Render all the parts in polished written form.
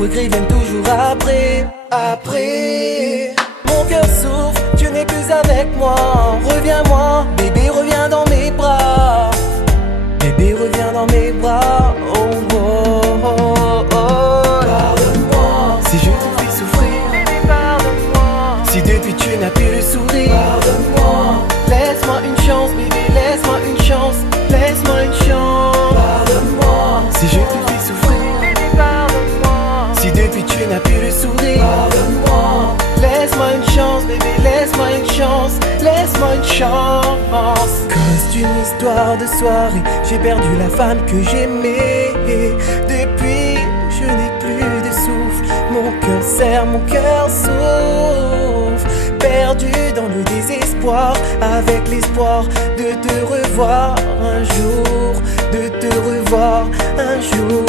regrets viennent toujours après. Mon cœur souffre, tu n'es plus avec moi. Reviens-moi, bébé, reviens dans mes bras. Bébé, reviens dans mes bras. Oh, oh, oh, oh. Pardonne-moi si je te fais souffrir. Bébé, pardonne-moi si depuis tu n'as plus le sourire. Pardonne-moi, laisse-moi une chance, bébé, laisse-moi une chance. Laisse-moi une chance. Pardonne-moi si je te fais souffrir. Bébé, pardonne-moi si depuis tu n'as plus le sourire. Pardonne-moi, laisse-moi une chance, bébé, laisse-moi une chance. Laisse-moi une chance. Cause d'une histoire de soirée, j'ai perdu la femme que j'aimais. Depuis, je n'ai plus de souffle. Mon cœur serre, mon cœur souffre. Perdu dans le désespoir, avec l'espoir de te revoir un jour. De te revoir un jour.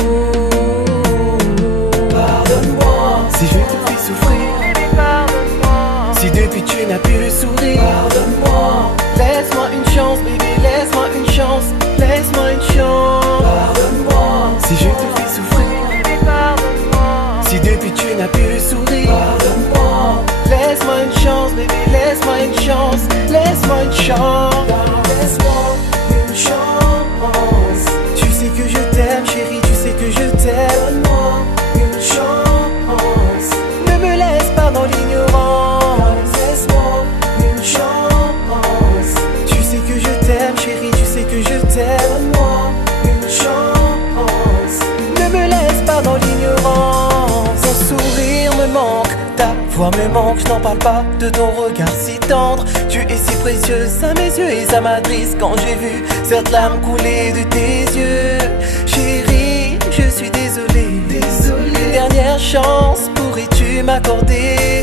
Pardonne-moi si je te fais souffrir. Bébé, pardonne-moi si depuis tu n'as plus le sourire. Pardonne-moi, laisse-moi une chance, bébé, laisse-moi une chance. Laisse-moi une chance. Pardonne-moi si je te fais souffrir. Bébé, pardonne-moi si depuis tu n'as plus le sourire. Pardonne-moi, laisse-moi une chance, bébé, laisse-moi une chance. Laisse-moi une chance. Laisse-moi une chance. Tu sais que je t'aime, chérie, tu sais que je t'aime. Donne-moi une chance. Ne me laisse pas dans l'ignorance. Laisse-moi une chance. Tu sais que je t'aime, chérie, tu sais que je t'aime. Donne-moi une chance. Ne me laisse pas dans l'ignorance. Ton sourire me manque, ta voix me manque. Je n'en parle pas de ton regard si tendre. Tu es si précieuse à mes yeux et ça m'attriste quand j'ai vu cette larme couler de tes yeux. Chérie, je suis désolé. Une dernière chance pourrais-tu m'accorder?